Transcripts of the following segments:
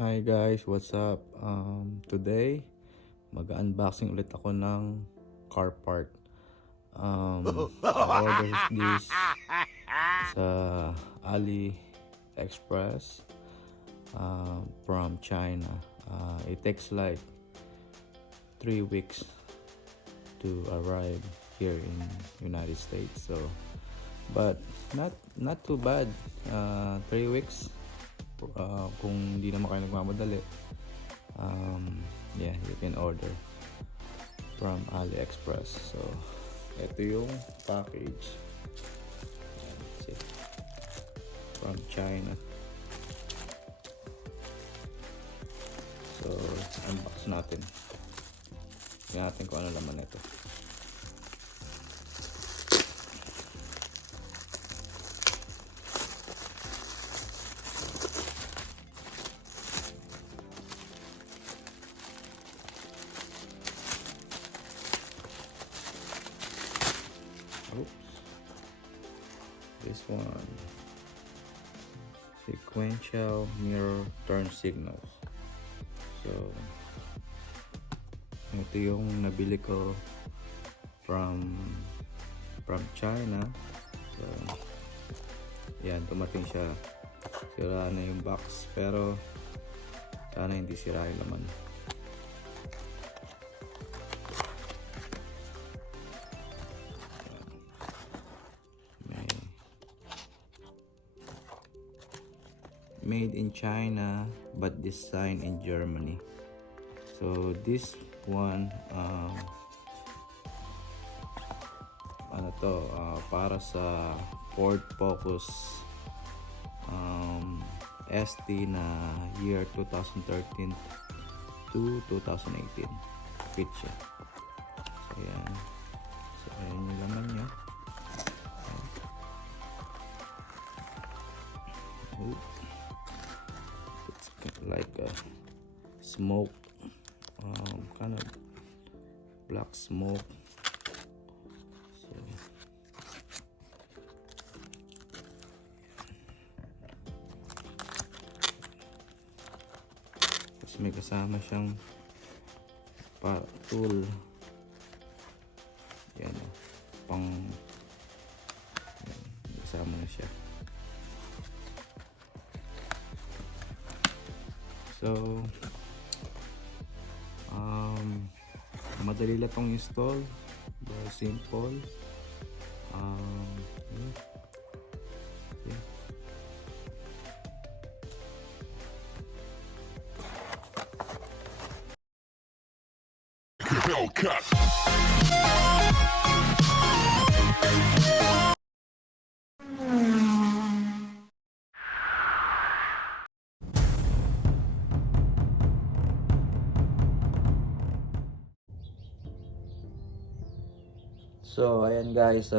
Hi guys, what's up? Today mag-unboxing ulit ako ng car part. I ordered this sa AliExpress from China. It takes like 3 weeks to arrive here in United States. But not too bad. 3 weeks. Kung hindi naman kayo nagmamadali, yeah, you can order from AliExpress. So ito yung package. See, from China. So unbox natin. Tingnan natin kung ano laman ito. Oops. This one, sequential mirror turn signals. So ito yung nabili ko from China. So yan, dumating siya. Sira na yung box, pero sana hindi sira yung laman. Made in China but designed in Germany. So this one, ano to, para sa Ford Focus ST na year 2013 to 2018. Fit siya. So yan. So ayan yung laman niya. It's like a smoke, kind of black smoke. So tapos may kasama siyang tool. Yan, pang yan, kasama na siya. So madali lang tong install, very simple. Yeah. Hellcat. So ayan guys,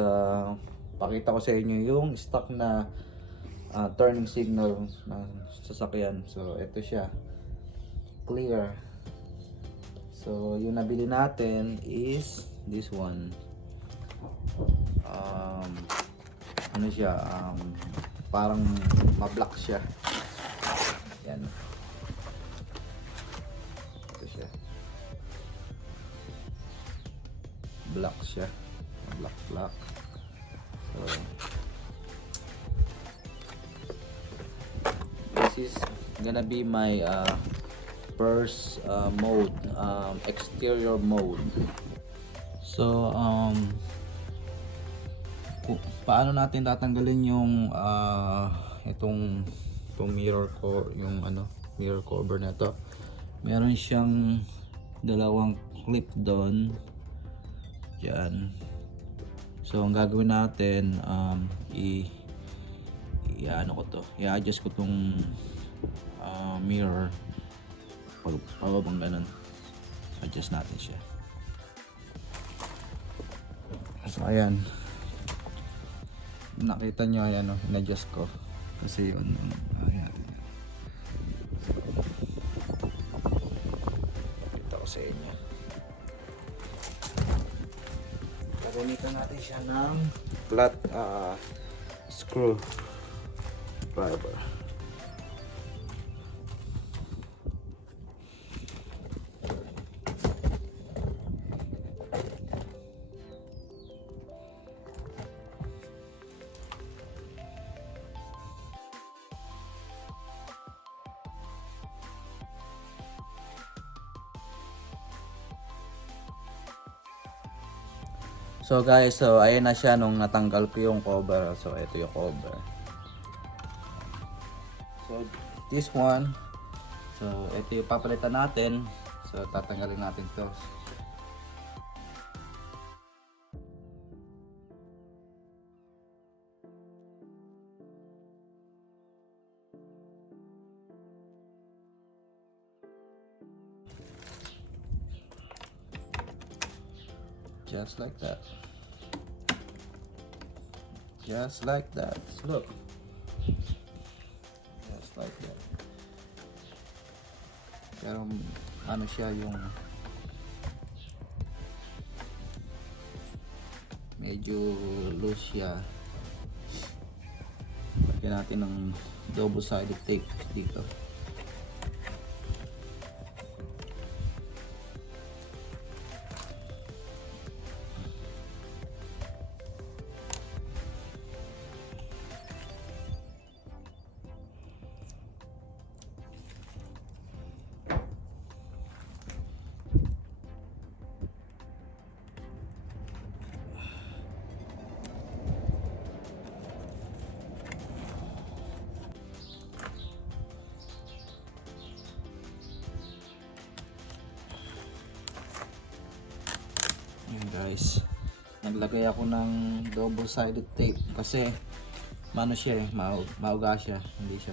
pakita ko sa inyo yung stock na turning signal ng sasakyan. So ito siya, clear. So yung nabili natin is this one. Ano siya, parang ma-black siya. Yan. Ito siya. Black siya. Black. So this is gonna be my first mode, exterior mode. So paano natin tatanggalin yung itong mirror mirror cover na to. Meron siyang dalawang clip doon diyan. So ang gagawin natin, i-adjust ko tong mirror pababang ganun. Adjust natin siya. So ayan, nakita nyo, ayan, in-adjust ko kasi yun, ayan. Kita ko sa inyo. Gamitan natin siya ng flat screw driver. So guys, so ayun na siya nung natanggal ko yung cover. So ito yung cover. So this one, so ito yung papalitan natin. So tatanggalin natin to. Just like that. Just like that. Look. Just like that. Pero ano siya yung medyo loose siya. Lagyan natin ng double-sided tape dito. Ayan guys, naglagay ako ng double-sided tape kasi ano siya mauga siya, hindi siya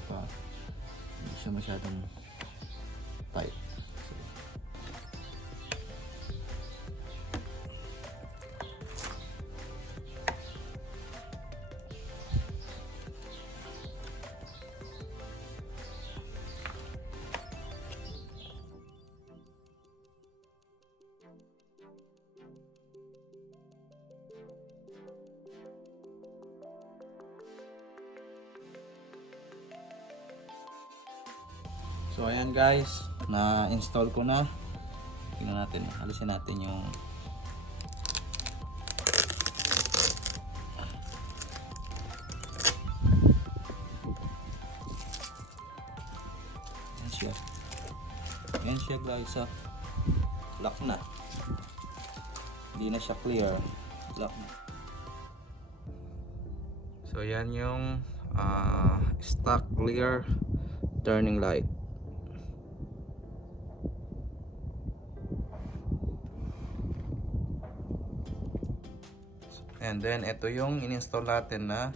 masyadong tight. So ayan guys, na-install ko na. Tingnan natin, alisin natin yung ayan siya guys, lock na. Hindi na siya clear, lock na. So yan yung stock clear turning light. And then ito yung in-install natin na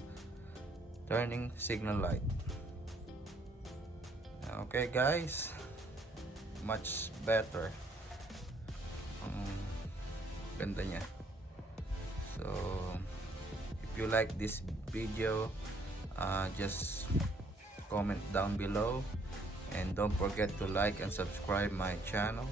turning signal light. Okay guys, much better. Ganda niya. So if you like this video, just comment down below and don't forget to like and subscribe my channel.